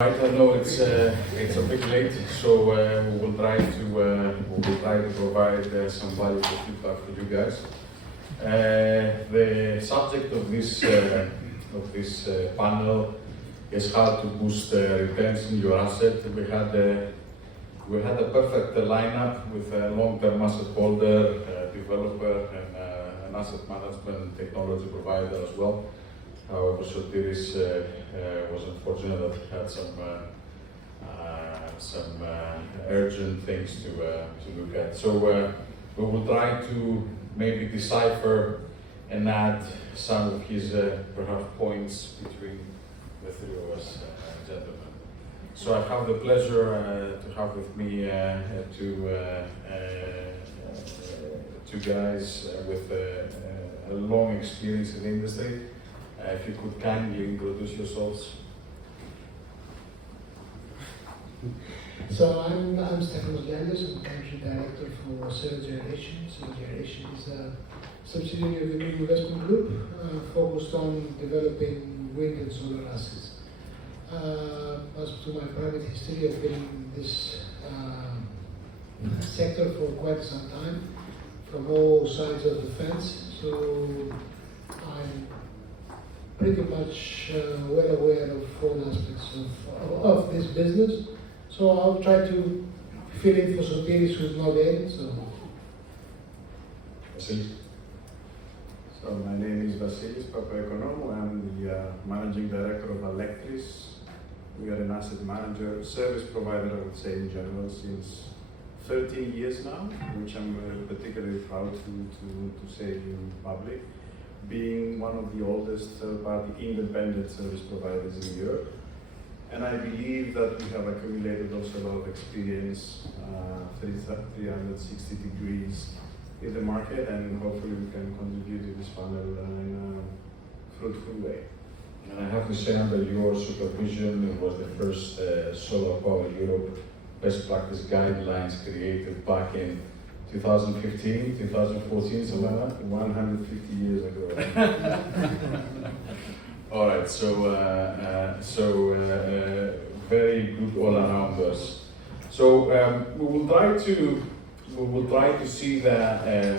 Right, I know it's a bit late, so we will try to provide some valuable feedback for you guys. The subject of this panel is how to boost returns in your asset. We had a perfect lineup with a long-term asset holder, developer, and an asset management technology provider as well. However, Sotiris was unfortunate that he had some urgent things to look at. So we will try to maybe decipher and add some of his perhaps points between the three of us gentlemen. So I have the pleasure to have with me two guys with a long experience in the industry. If you could kindly introduce yourselves. So I'm Stefanos, I'm Country Director for Cero Generation. Cero Generation is a subsidiary of the New Investment Group focused on developing wind and solar assets. As to my private history, I've been in this sector for quite some time, from all sides of the fence. So I'm pretty much well aware of all aspects of this business. So I'll try to fill in for Sotiris, who's not in. So. Vassilis. So my name is Vassilis, Papaeconomou. I'm the Managing Director of Alectris. We are an asset manager, service provider, I would say in general, since 13 years now, which I'm particularly proud to say in public, being one of the oldest third-party independent service providers in Europe. And I believe that we have accumulated also a lot of experience, 360 degrees in the market, and hopefully we can contribute to this panel in a fruitful way. And I have to say, under your supervision, it was the first Solar Power Europe best practice guidelines created back in 2015, 2014, something like that? 150 years ago. All right, so very good all around us. So we will try to see that a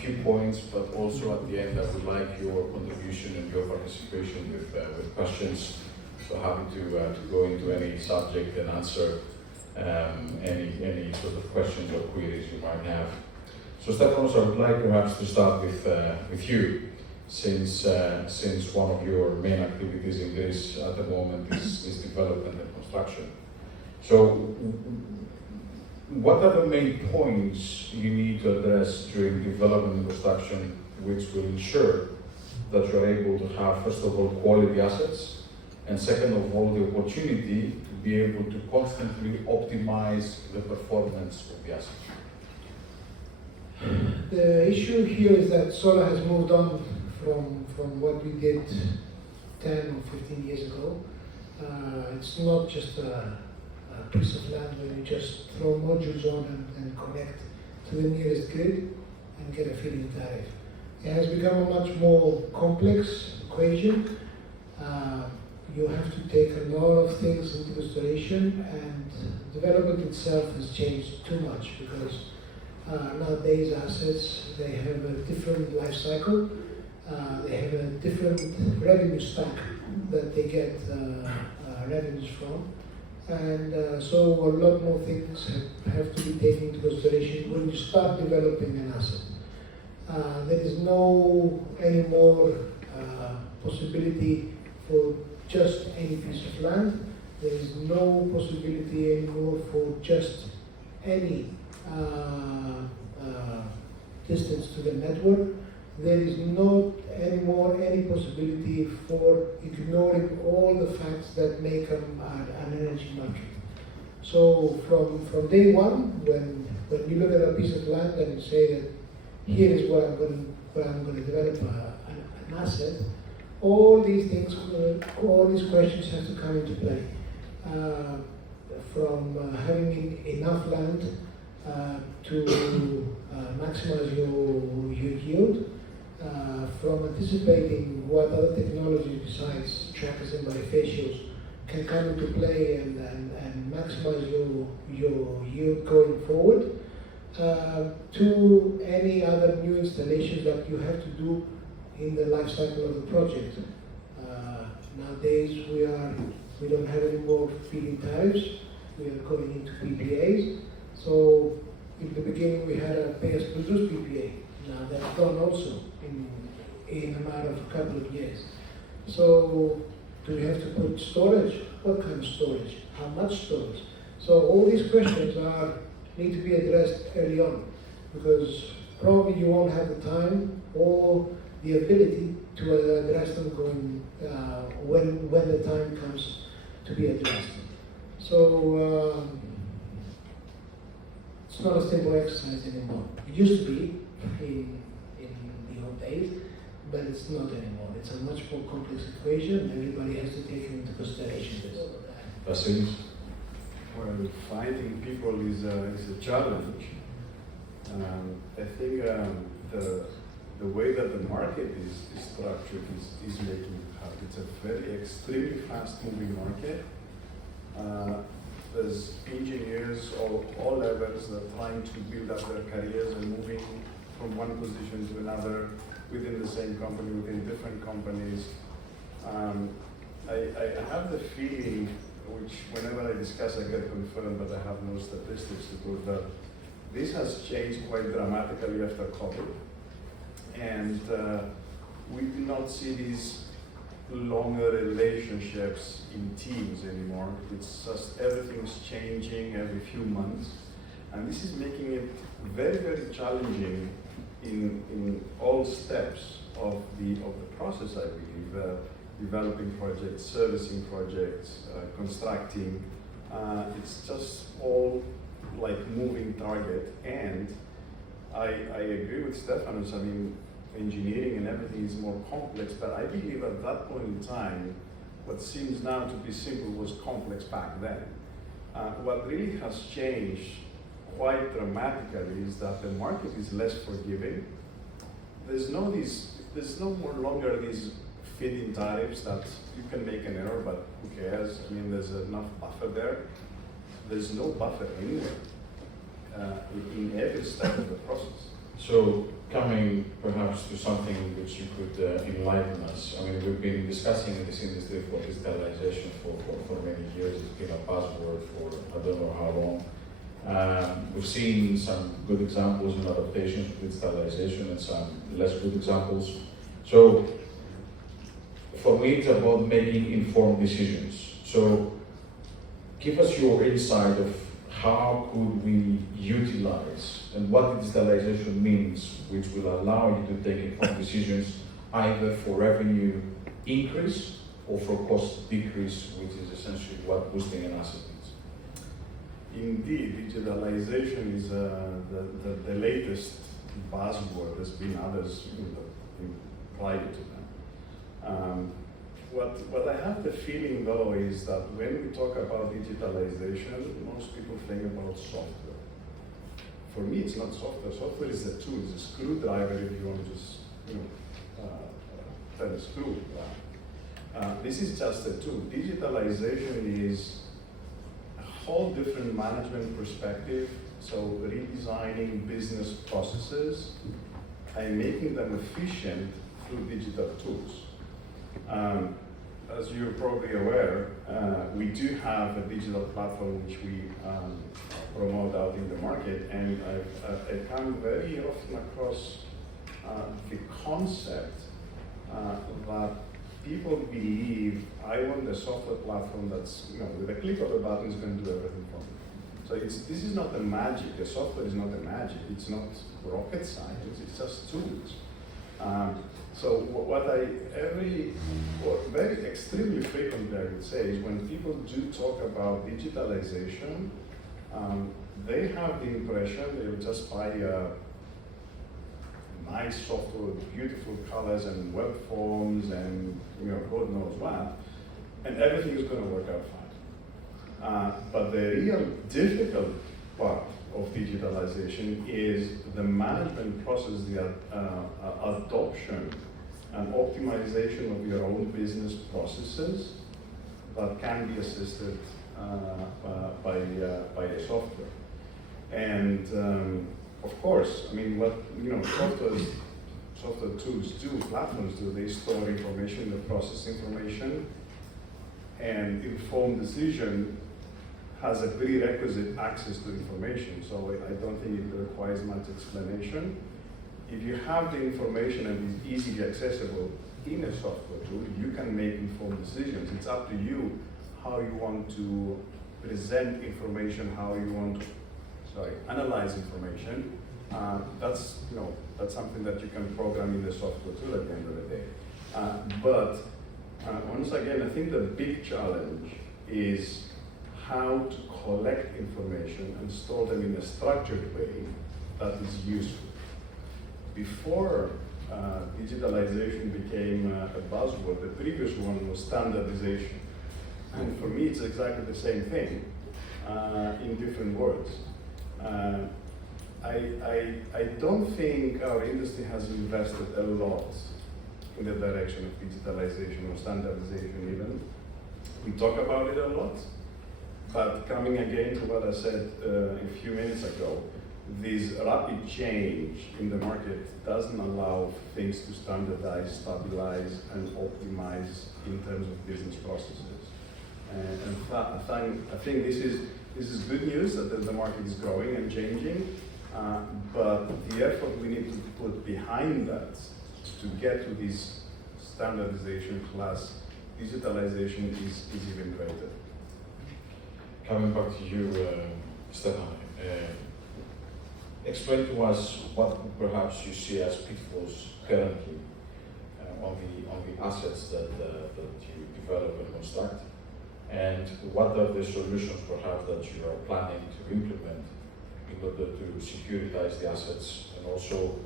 few points, but also at the end I would like your contribution and your participation with questions. So happy to go into any subject and answer any sort of questions or queries you might have. So Stefanos, I would like perhaps to start with you, since one of your main activities in Greece at the moment is development and construction. So what are the main points you need to address during development and construction which will ensure that you're able to have, first of all, quality assets, and second of all, the opportunity to be able to constantly optimize the performance of the asset? The issue here is that solar has moved on from what we did 10 or 15 years ago. It's not just a piece of land where you just throw modules on and connect to the nearest grid and get a feed-in tariff. It has become a much more complex equation. You have to take a lot of things into consideration, and development itself has changed too much because nowadays assets, they have a different life cycle, they have a different revenue stack that they get revenues from, and so a lot more things have to be taken into consideration when you start developing an asset. There is no anymore possibility for just any piece of land. There is no possibility anymore for just any distance to the network. There is not anymore any possibility for ignoring all the facts that make an energy market. So from day one, when you look at a piece of land and you say that here is where I'm going to develop an asset, all these things, all these questions have to come into play. From having enough land to maximize your yield, from anticipating what other technologies besides trackers and Ypatios can come into play and maximize your yield going forward, to any other new installations that you have to do in the life cycle of the project. Nowadays we don't have any more feed-in tariffs. We are going into PPAs. So in the beginning we had a pay-as-produced PPA. Now that's gone also in a matter of a couple of years. So do we have to put storage? What kind of storage? How much storage? So all these questions need to be addressed early on, because probably you won't have the time or the ability to address them when the time comes to be addressed. So it's not a simple exercise anymore. It used to be in the old days, but it's not anymore. It's a much more complex equation. Everybody has to take into consideration this. Vassilis? Well, finding people is a challenge. I think the way that the market is structured is making it hard. It's a very extremely fast-moving market. There's engineers of all levels that are trying to build up their careers and moving from one position to another within the same company, within different companies. I have the feeling, which whenever I discuss I get confirmed, but I have no statistics to prove that this has changed quite dramatically after COVID. And we do not see these longer relationships in teams anymore. It's just everything's changing every few months. And this is making it very, very challenging in all steps of the process, I believe. Developing projects, servicing projects, constructing. It's just all like moving target. And I agree with Stefanos. I mean, engineering and everything is more complex, but I believe at that point in time, what seems now to be simple was complex back then. What really has changed quite dramatically is that the market is less forgiving. There's no more longer these feed-in tariffs that you can make an error, but who cares? I mean, there's enough buffer there. There's no buffer anywhere in every step of the process. So coming perhaps to something which you could enlighten us. I mean, we've been discussing in this industry for digitalization for many years. It's been a buzzword for I don't know how long. We've seen some good examples in adaptation to digitalization and some less good examples. So for me, it's about making informed decisions. So give us your insight of how could we utilize and what digitalization means, which will allow you to take informed decisions either for revenue increase or for cost decrease, which is essentially what boosting an asset means. Indeed, digitalization is the latest buzzword. There's been others prior to that. What I have the feeling though is that when we talk about digitalization, most people think about software. For me, it's not software. Software is a tool, it's a screwdriver if you want to just turn a screw. This is just a tool. Digitalization is a whole different management perspective. So redesigning business processes and making them efficient through digital tools. As you're probably aware, we do have a digital platform which we promote out in the market, and I've come very often across the concept that people believe I want a software platform that's, with a click of a button is going to do everything for me. So this is not the magic. The software is not the magic. It's not rocket science. It's just tools. So what very extremely frequently I would say is when people do talk about digitalization, they have the impression they will just buy a nice software with beautiful colors and web forms and God knows what, and everything is going to work out fine. But the real difficult part of digitalization is the management process, the adoption and optimization of your own business processes but can be assisted by the software. And of course, I mean, what software tools do, platforms do, they store information, they process information, and informed decision has a prerequisite access to information. So I don't think it requires much explanation. If you have the information and it's easily accessible in a software tool, you can make informed decisions. It's up to you how you want to present information, how you want to, analyze information. That's something that you can program in the software tool at the end of the day. But once again, I think the big challenge is how to collect information and store them in a structured way that is useful. Before digitalization became a buzzword, the previous one was standardization. And for me, it's exactly the same thing in different words. I don't think our industry has invested a lot in the direction of digitalization or standardization even. We talk about it a lot, but coming again to what I said a few minutes ago, this rapid change in the market doesn't allow things to standardize, stabilize, and optimize in terms of business processes. And I think this is good news that the market is growing and changing, but the effort we need to put behind that to get to this standardization plus digitalization is even greater. Coming back to you, Stefan, explain to us what perhaps you see as pitfalls currently on the assets that you develop and construct, and what are the solutions perhaps that you are planning to implement in order to securitize the assets. And also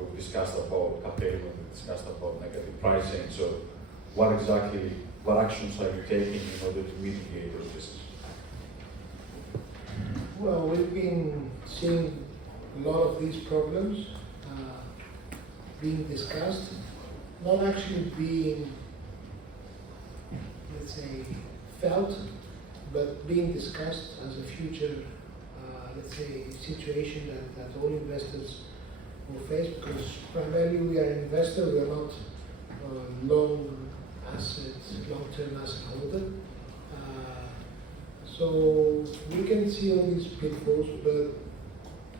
we've discussed about curtailment, we've discussed about negative pricing. So what actions are you taking in order to mitigate those risks? Well, we've been seeing a lot of these problems being discussed, not actually being, let's say, felt, but being discussed as a future, let's say, situation that all investors will face, because primarily we are an investor, we are not long-term asset holder. So we can see all these pitfalls, but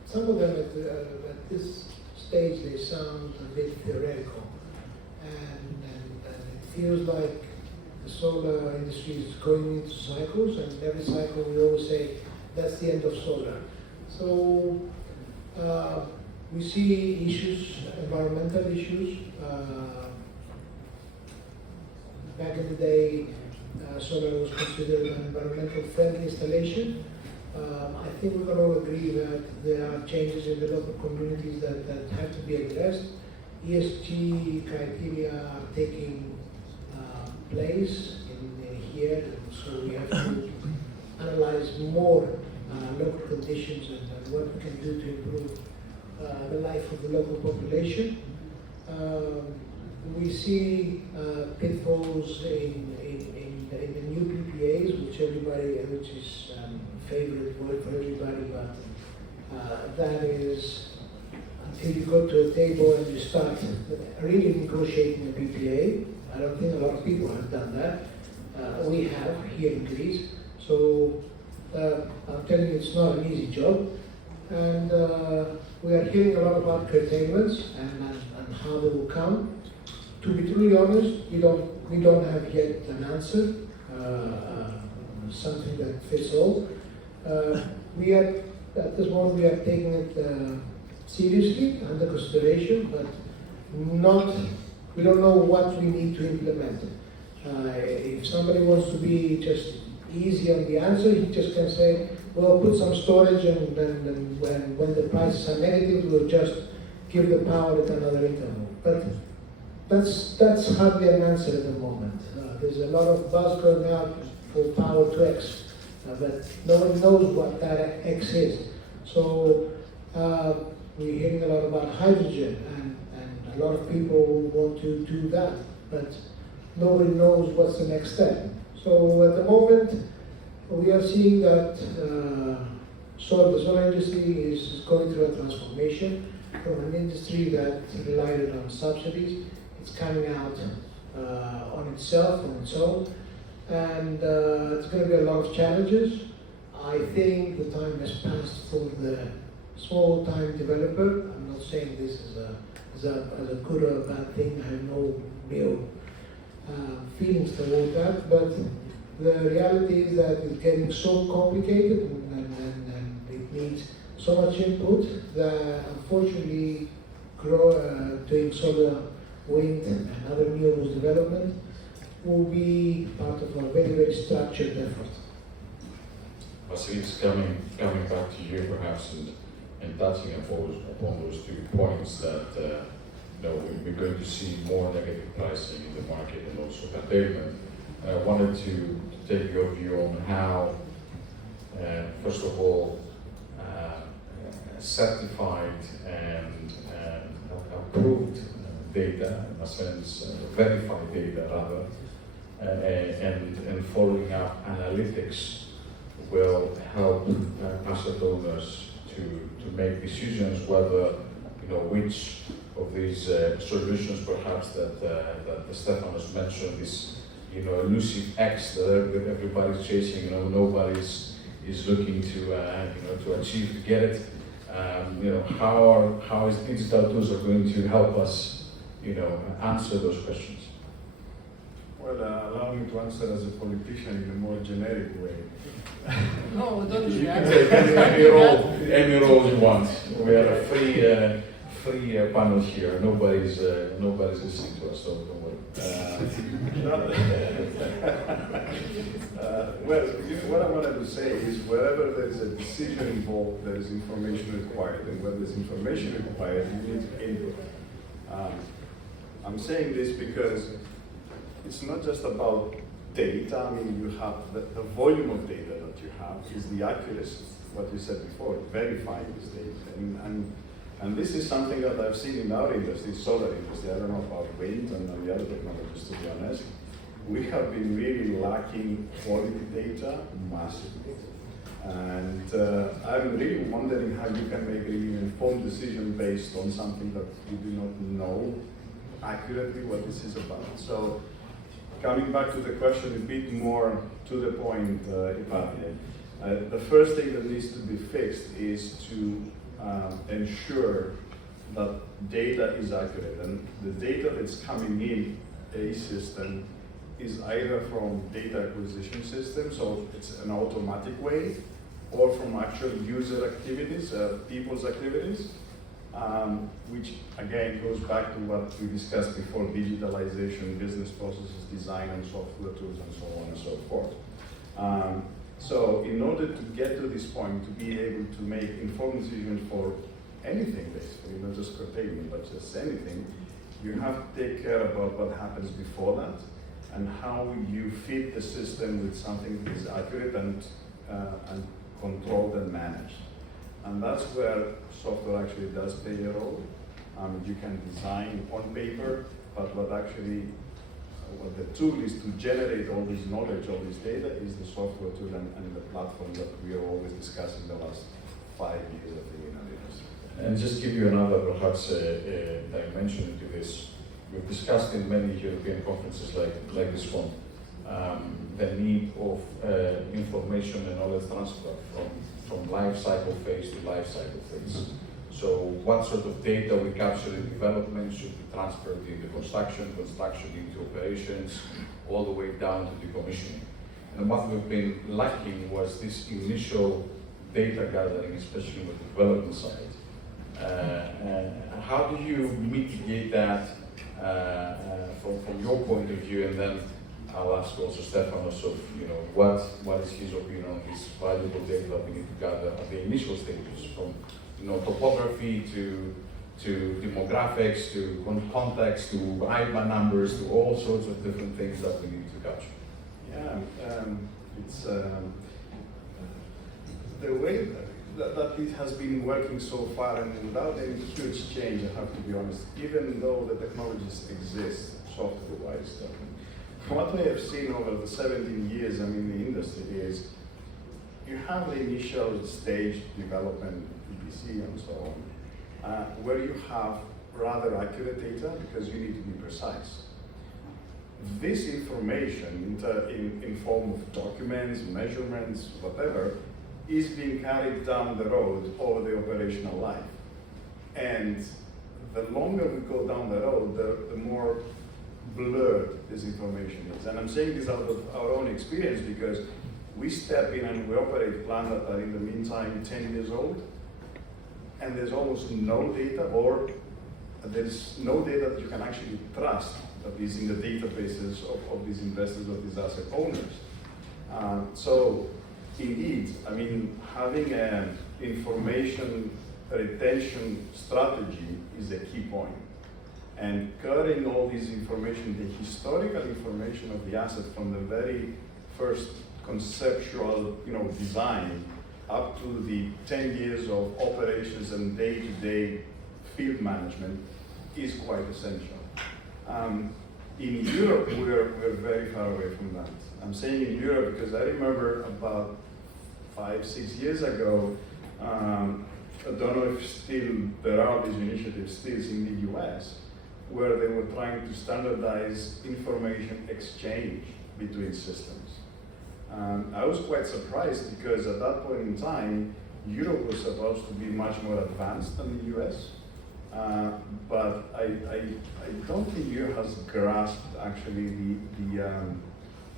some of them at this stage they sound a bit theoretical, and it feels like the solar industry is going into cycles, and every cycle we always say that's the end of solar. So we see issues, environmental issues. Back in the day, solar was considered an environmental friendly installation. I think we can all agree that there are changes in the local communities that have to be addressed. ESG criteria are taking place in here, so we have to analyze more local conditions and what we can do to improve the life of the local population. We see pitfalls in the new PPAs, which is favorite word for everybody, but that is until you go to a table and you start really negotiating a PPA. I don't think a lot of people have done that. We have here in Greece, so I'm telling you, it's not an easy job, and we are hearing a lot about curtailments and how they will come. To be truly honest, we don't have yet an answer, something that fits all. At this moment we are taking it seriously, under consideration, but we don't know what we need to implement. If somebody wants to be just easy on the answer, he just can say, well, put some storage, and then when the prices are negative, we'll just give the power at another interval. But that's hardly an answer at the moment. There's a lot of buzz going out for power to X, but no one knows what that X is. So we're hearing a lot about hydrogen, and a lot of people want to do that, but nobody knows what's the next step. So at the moment, we are seeing that the solar industry is going through a transformation from an industry that relied on subsidies. It's coming out on itself, on its own, and it's going to be a lot of challenges. I think the time has passed for the small-time developer. I'm not saying this as a good or a bad thing. I have no real feelings toward that, but the reality is that it's getting so complicated and it needs so much input that unfortunately doing solar, wind and other renewables development will be part of a very, very structured effort. Vassilis, coming back to you perhaps and touching upon those 2 points that we're going to see more negative pricing in the market and also curtailment. I wanted to take your view on how, first of all, certified and approved data, in a sense, verified data rather, and following up analytics will help asset owners to make decisions whether, which of these solutions perhaps that Stefanos mentioned, this elusive X that everybody's chasing, nobody's is looking to achieve to get it. How is digital tools are going to help us, answer those questions? Well, allow me to answer as a politician in a more generic way. No, don't do You can that. take any role you want. We are a free panel here. Nobody's listening to us, so don't worry. Well, what I wanted to say is wherever there's a decision involved, there is information required, and where there's information required, you need input. I'm saying this because it's not just about data. I mean, you have the volume of data that you have is the accuracy, what you said before, verifying this data. And this is something that I've seen in our industry, solar industry. I don't know about wind and the other technologies, to be honest. We have been really lacking quality data massively. And I'm really wondering how you can make an informed decision based on something that you do not know accurately what this is about. So coming back to the question a bit more to the point, Ypatios, the first thing that needs to be fixed is to ensure that data is accurate, and the data that's coming in a system is either from data acquisition system, so it's an automatic way, or from actual user activities, people's activities, which again goes back to what we discussed before, digitalization, business processes, design and software tools and so on and so forth. So in order to get to this point, to be able to make informed decisions for anything basically, not just curtailment, but just anything, you have to take care about what happens before that and how you feed the system with something that is accurate and controlled and managed. And that's where software actually does play a role. You can design on paper, but what the tool is to generate all this knowledge, all this data, is the software tool and the platform that we are always discussing the last 5 years of the industry. And just give you another perhaps dimension to this. We've discussed in many European conferences like this one, the need of information and knowledge transfer from life cycle phase to life cycle phase. So what sort of data we capture in development should be transferred into construction into operations, all the way down to decommissioning. And what we've been lacking was this initial data gathering, especially with the development side. How do you mitigate that from your point of view? And then I'll ask also Stefanos of what is his opinion on this valuable data that we need to gather at the initial stages, from topography to demographics to context to IBAN numbers to all sorts of different things that we need to capture. Yeah, it's the way that it has been working so far, and without any huge change, I have to be honest, even though the technologies exist software-wise, what we have seen over the 17 years I'm in the industry is you have the initial stage development, EPC and so on, where you have rather accurate data because you need to be precise. This information in form of documents, measurements, whatever, is being carried down the road over the operational life. And the longer we go down the road, the more blurred this information is. And I'm saying this out of our own experience because we step in and we operate plants that are in the meantime 10 years old, and there's almost no data, or there's no data that you can actually trust that is in the databases of these investors, of these asset owners. So indeed, I mean, having an information retention strategy is a key point. And carrying all this information, the historical information of the asset from the very first conceptual, design up to the 10 years of operations and day-to-day field management is quite essential. In Europe, we're very far away from that. I'm saying in Europe because I remember about 5-6 years ago, I don't know if still there are these initiatives still in the US, where they were trying to standardize information exchange between systems. I was quite surprised because at that point in time, Europe was supposed to be much more advanced than the US. But I don't think Europe has grasped actually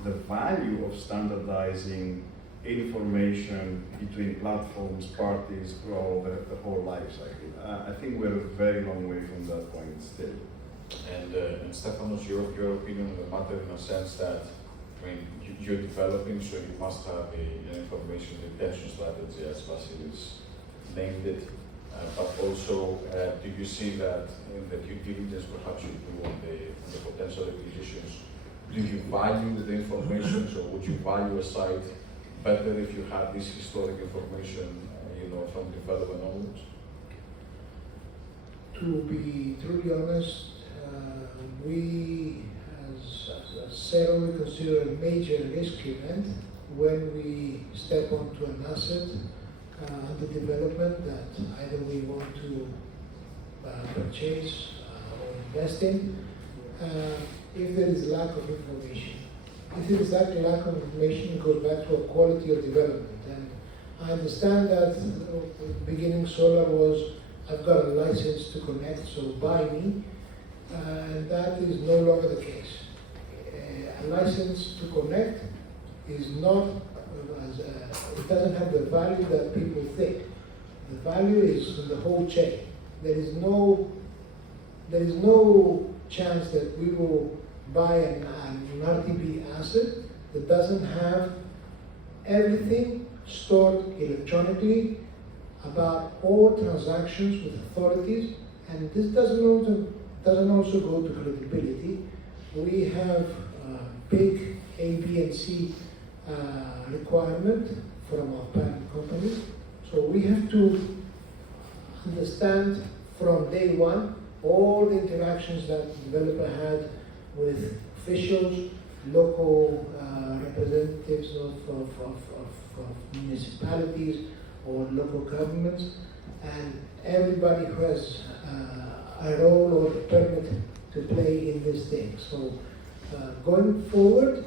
the value of standardizing information between platforms, parties throughout the whole life cycle. I think we're a very long way from that point still. And Stefanos, your opinion on the matter in a sense that, I mean, you're developing, so you must have an information retention strategy, as Vassilis named it. But also, do you see that in the due diligence perhaps you do on the potential acquisitions, do you value the information? So would you value a site better if you had this historic information, from development onwards? To be truly honest, we as Cero, we consider a major risk event when we step onto an asset under development that either we want to purchase or invest in, if there is lack of information. If there is that lack of information, it goes back to a quality of development. And I understand that the beginning solar was, I've got a license to connect, so buy me, and that is no longer the case. A license to connect is not, it doesn't have the value that people think. The value is in the whole chain. There is no chance that we will buy an RTB asset that doesn't have everything stored electronically about all transactions with authorities, and this doesn't also go to credibility. We have big A, B, and C requirement from our parent company, so we have to understand from day one all the interactions that the developer had with officials, local representatives of municipalities or local governments, and everybody who has a role or a permit to play in this thing. So going forward,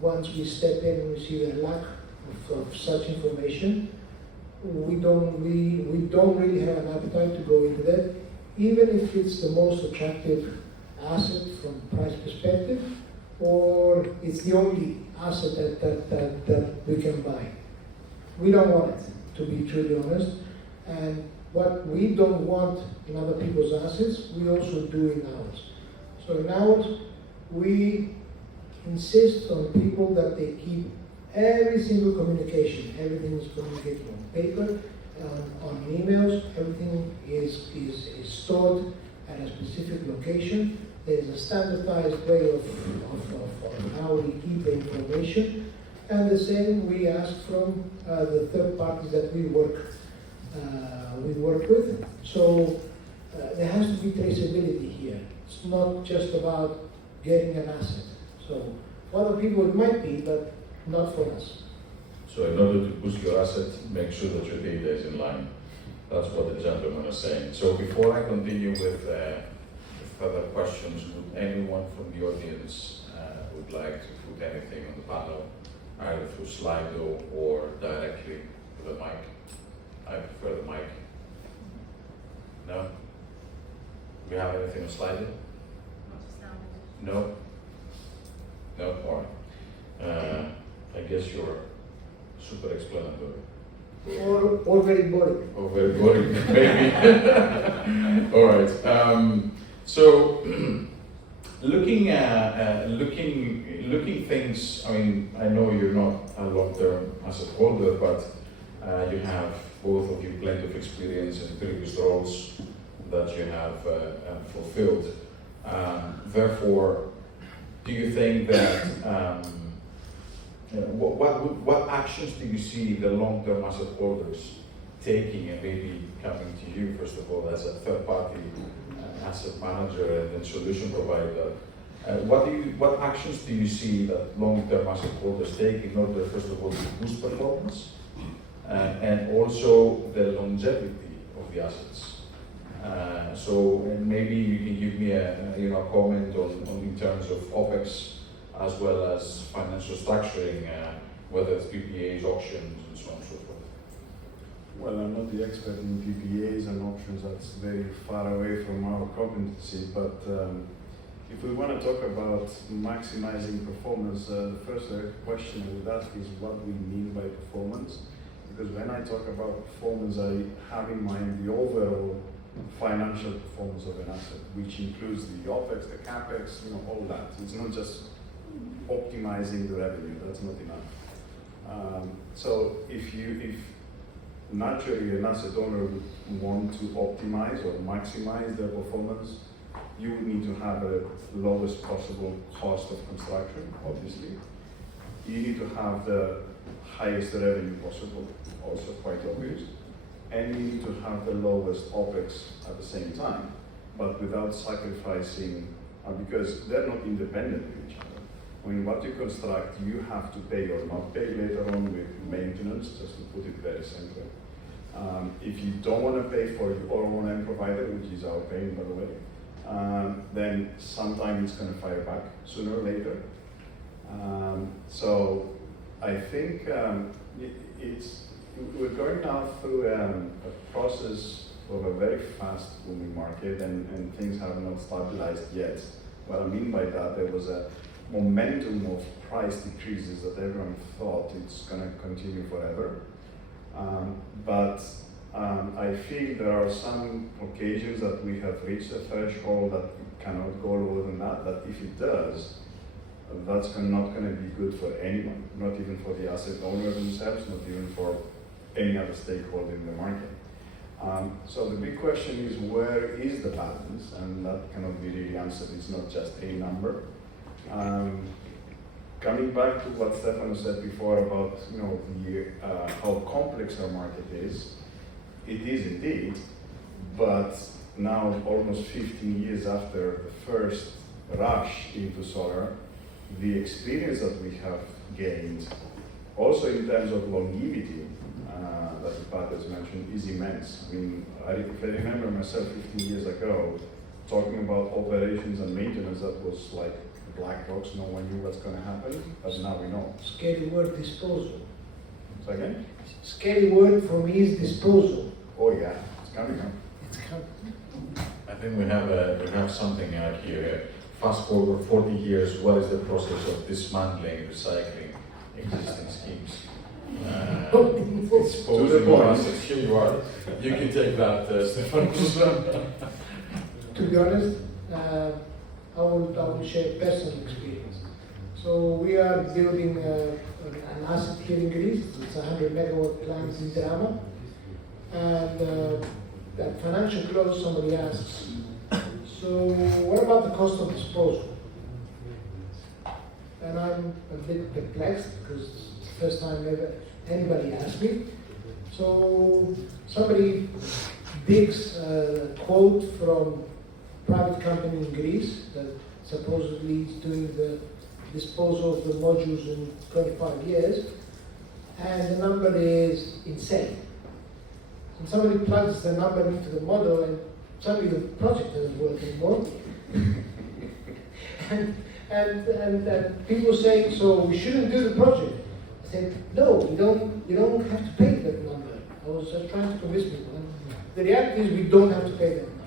once we step in and we see the lack of such information, we don't really have an appetite to go into that, even if it's the most attractive asset from price perspective, or it's the only asset that we can buy. We don't want it, to be truly honest. And what we don't want in other people's assets, we also do in ours. So in ours, we insist on people that they keep every single communication. Everything is communicated on paper, on emails. Everything is stored at a specific location. There is a standardized way of how we keep the information. And the same we ask from the third parties that we work with. So there has to be traceability here. It's not just about getting an asset. So for other people it might be, but not for us. So in order to boost your asset, make sure that your data is in line. That's what the gentleman is saying. So before I continue with further questions, would anyone from the audience would like to put anything on the panel, either through Slido or directly to the mic? I prefer the mic. No? Do we have anything on Slido? No? No? All right. I guess you're super explanatory. Or very boring. Or very boring, maybe. All right. So, looking things. I mean, I know you're not a long-term asset holder, but you have both of you plenty of experience in previous roles that you have fulfilled. Therefore, do you think that what actions do you see the long-term asset holders taking, and maybe coming to you first of all as a third-party asset manager and then solution provider? What actions do you see that long-term asset holders take in order, first of all, to boost performance and also the longevity of the assets? So maybe you can give me a comment on in terms of OpEx as well as financial structuring, whether it's PPAs, auctions, and so on and so forth. Well, I'm not the expert in PPAs and options. That's very far away from our competency. But if we want to talk about maximizing performance, the first question I would ask is what we mean by performance. Because when I talk about performance, I have in mind the overall financial performance of an asset, which includes the OpEx, the CapEx, all that. It's not just optimizing the revenue. That's not enough. So if naturally an asset owner would want to optimize or maximize their performance, you would need to have a lowest possible cost of construction, obviously. You need to have the highest revenue possible, also quite obvious. And you need to have the lowest OpEx at the same time, but without sacrificing, because they're not independent of each other. I mean, what you construct, you have to pay or not pay later on with maintenance, just to put it very simply. If you don't want to pay for your own end provider, which is our pain, by the way, then sometime it's going to fire back sooner or later. So I think we're going now through a process of a very fast moving market, and things have not stabilized yet. What I mean by that, there was a momentum of price decreases that everyone thought it's going to continue forever. But I feel there are some occasions that we have reached a threshold that cannot go lower than that, that if it does, that's not going to be good for anyone, not even for the asset owner themselves, not even for any other stakeholder in the market. So the big question is, where is the balance? And that cannot be really answered. It's not just a number. Coming back to what Stefanos said before about how complex our market is, it is indeed, but now almost 15 years after the first rush into solar, the experience that we have gained, also in terms of longevity, that Ypatios mentioned, is immense. I mean, if I remember myself 15 years ago, talking about operations and maintenance, that was like black box, no one knew what's going to happen, but now we know. Scary word, disposal. So again? Scary word for me is disposal. Oh yeah, it's coming up. It's coming. I think we have something out here. Fast forward 40 years, what is the process of dismantling, recycling existing schemes? Exposing your assets. Here you are. You can take that, Stefanos. To be honest, I will share personal experience. So we are building an asset here in Greece. It's a 100 megawatt plant in Drama. And at financial close, somebody asks, so what about the cost of disposal? And I'm a bit perplexed because it's the first time ever anybody asked me. So somebody digs a quote from a private company in Greece that supposedly is doing the disposal of the modules in 25 years, and the number is insane. And somebody plugs the number into the model, and suddenly the project doesn't work anymore. and people saying, so we shouldn't do the project. I said, no, you don't have to pay that number. I was just trying to convince people. And the reality is we don't have to pay that number.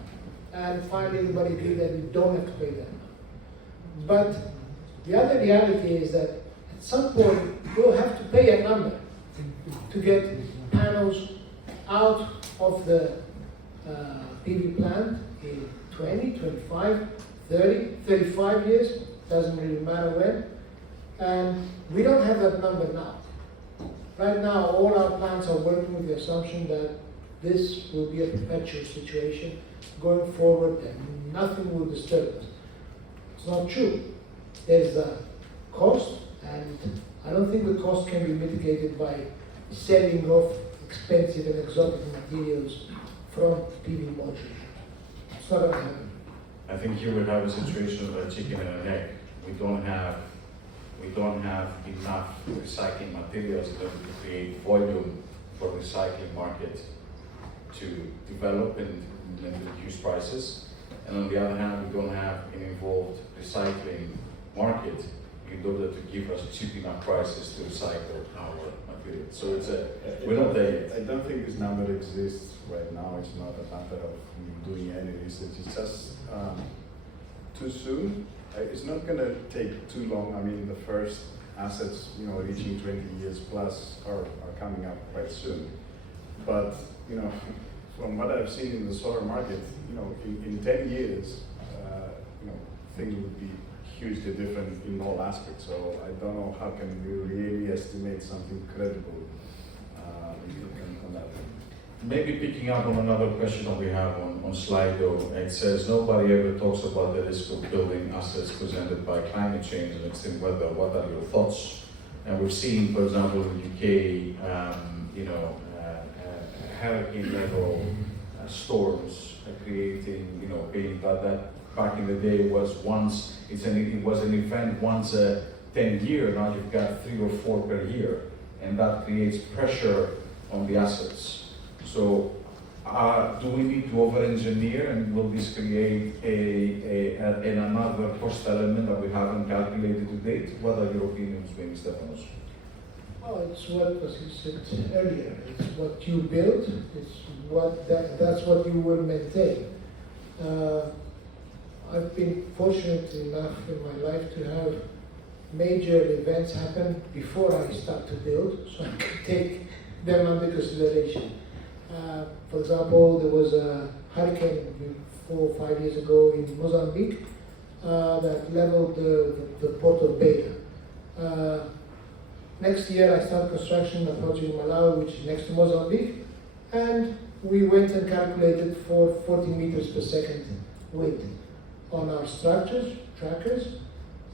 And finally everybody agreed that we don't have to pay that number. But the other reality is that at some point we'll have to pay a number to get panels out of the PV plant in 20, 25, 30, 35 years, doesn't really matter when. And we don't have that number now. Right now, all our plants are working with the assumption that this will be a perpetual situation going forward and nothing will disturb us. It's not true. There's a cost, and I don't think the cost can be mitigated by selling off expensive and exotic materials from PV modules. It's not going to happen. I think here we have a situation of a chicken and an egg. We don't have enough recycling materials in order to create volume for the recycling market to develop and reduce prices. And on the other hand, we don't have an involved recycling market in order to give us cheap enough prices to recycle our materials. So we're not there yet. I don't think this number exists right now. It's not a matter of doing any research. It's just too soon. It's not going to take too long. I mean, the first assets, reaching 20 years plus are coming up quite soon. But, from what I've seen in the solar market, in 10 years, things would be hugely different in all aspects. So I don't know how can we really estimate something credible on that. Maybe picking up on another question that we have on Slido, it says nobody ever talks about the risk of building assets presented by climate change and extreme weather. What are your thoughts? And we've seen, for example, in the UK, hurricane level storms creating, being that back in the day was it was an event once a 10 year. Now you've got 3 or 4 per year, and that creates pressure on the assets. So, do we need to over-engineer, and will this create another cost element that we haven't calculated to date? What are your opinions, maybe, Stefanos? Well, it's what Vassilis said earlier. It's what you build. That's what you will maintain. I've been fortunate enough in my life to have major events happen before I start to build, so I can take them under consideration. For example, there was a hurricane 4 or 5 years ago in Mozambique that leveled the port of Beta. Next year I start construction of a project in Malawi, which is next to Mozambique, and we went and calculated for 40 meters per second wind on our structures, trackers.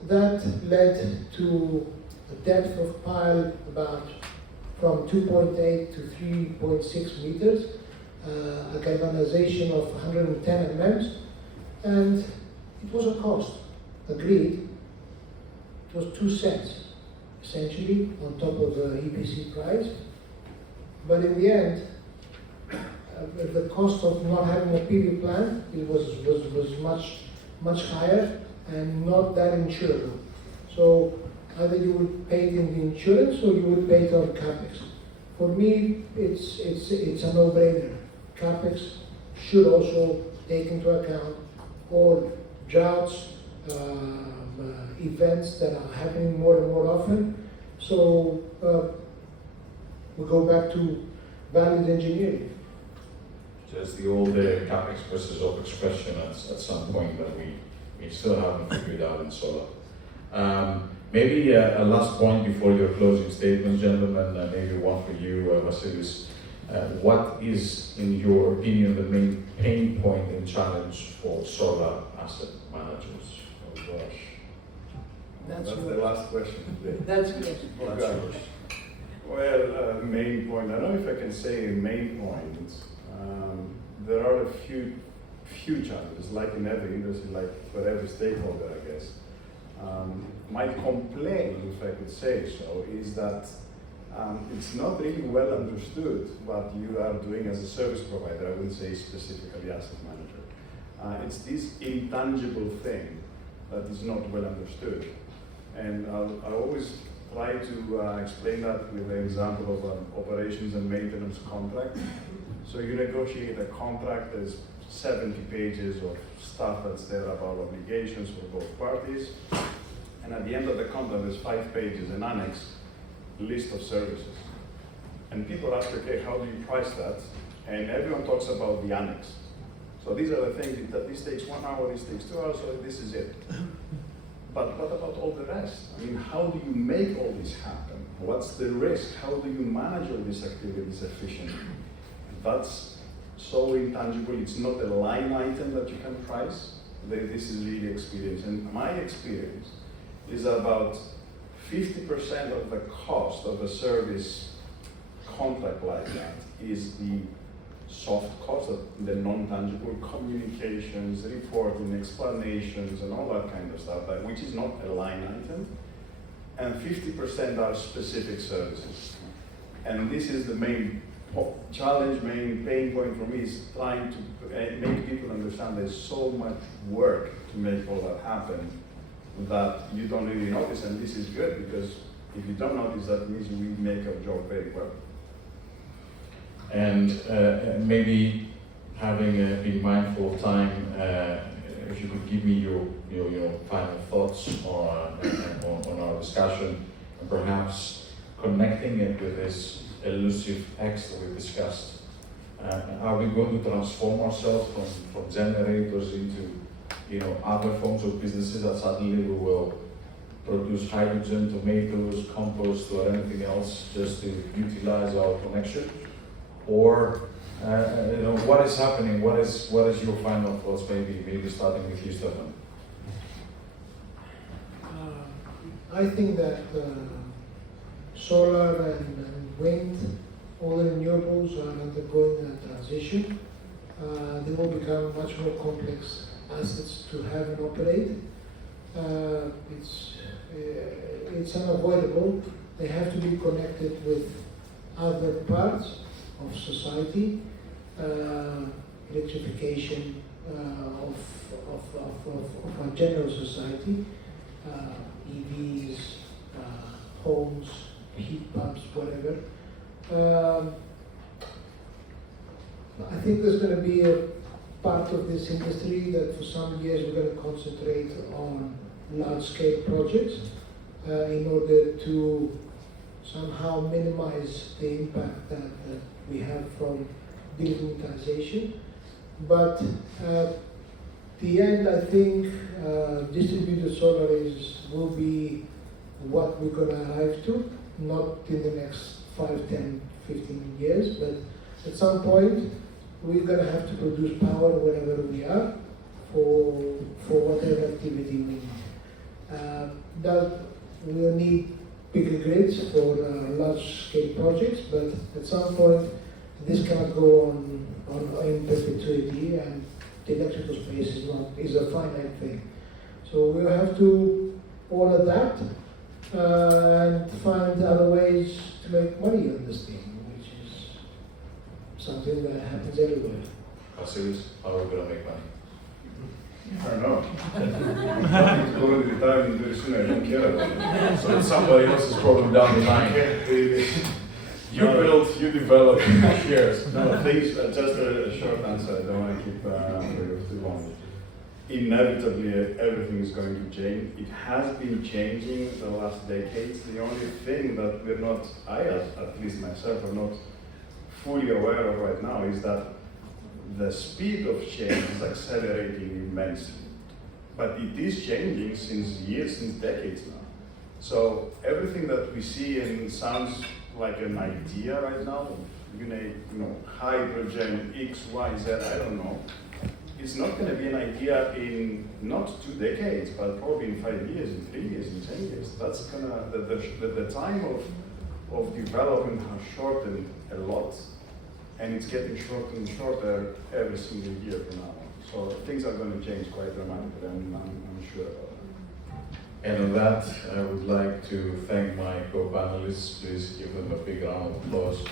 That led to a depth of pile about from 2.8 to 3.6 meters, a galvanization of 110 mm, and it was a cost, agreed. It was 2 cents, essentially, on top of the EPC price. But in the end, the cost of not having a PV plant, it was much higher and not that insurable. So either you would pay it in the insurance or you would pay it on CapEx. For me, it's a no-brainer. CapEx should also take into account all droughts, events that are happening more and more often. So we go back to valued engineering. Just the old CapEx versus OpEx question at some point that we still haven't figured out in solar. Maybe a last point before your closing statements, gentlemen, maybe one for you, Vassilis. What is, in your opinion, the main pain point and challenge for solar asset managers? Oh gosh. That's the yours. last question today. That's yours. That's yours. Well, main point, I don't know if I can say a main point. There are a few few challenges, like in every industry, like for every stakeholder, I guess. My complaint, if I could say so, is that it's not really well understood what you are doing as a service provider. I wouldn't say specifically asset manager. It's this intangible thing that is not well understood. And I always try to explain that with an example of an operations and maintenance contract. So you negotiate a contract, there's 70 pages of stuff that's there about obligations for both parties. And at the end of the contract, there's 5 pages, an annex, list of services. And people ask, okay, how do you price that? And everyone talks about the annex. So these are the things that this takes 1 hour, this takes 2 hours, so this is it. But what about all the rest? I mean, how do you make all this happen? What's the risk? How do you manage all these activities efficiently? That's so intangible. It's not a line item that you can price. This is really experience. And my experience is about 50% of the cost of a service contract like that is the soft cost, the non-tangible communications, reporting, explanations, and all that kind of stuff, which is not a line item. And 50% are specific services. And this is the main challenge, main pain point for me, is trying to make people understand there's so much work to make all that happen that you don't really notice, and this is good, because if you don't notice, that means we make our job very well. And maybe having been mindful of time, if you could give me your final thoughts on our discussion, and perhaps connecting it with this elusive X that we discussed. Are we going to transform ourselves from generators into other forms of businesses that suddenly we will produce hydrogen, tomatoes, compost, or anything else just to utilize our connection? Or what is happening? What is your final thoughts? Maybe starting with you, Stefan. I think that solar and wind, all the renewables are undergoing a transition. They will become much more complex assets to have and operate. It's unavoidable. They have to be connected with other parts of society, electrification of our general society, EVs, homes, heat pumps, whatever. I think there's going to be a part of this industry that for some years we're going to concentrate on large-scale projects in order to somehow minimize the impact that we have from digitalization. But at the end, I think distributed solar will be what we're going to arrive to, not in the next 5, 10, 15 years, but at some point we're going to have to produce power wherever we are for whatever activity we need. That we'll need bigger grids for large-scale projects, but at some point this cannot go on in perpetuity, and the electrical space is a finite thing. So we'll have to all adapt and find other ways to make money on this thing, which is something that happens everywhere. Vassilis, how are we going to make money? I don't know. I'm planning to go into retirement very soon. I don't care about it. So it's somebody else's problem down the line. You built, you developed, shares. No, things, just a short answer. I don't want to keep too long. Inevitably, everything is going to change. It has been changing the last decades. The only thing that we're not, at least myself, am not fully aware of right now is that the speed of change is accelerating immensely. But it is changing since years, since decades now. So everything that we see and sounds like an idea right now, hydrogen, X, Y, Z, I don't know. It's not going to be an idea in not 2 decades, but probably in 5 years, in 3 years, in 10 years. That's gonna, the time of development has shortened a lot, and it's getting shorter and shorter every single year from now on. So things are going to change quite dramatically, I'm sure about that. And on that, I would like to thank my co-panelists. Please give them a big round of applause.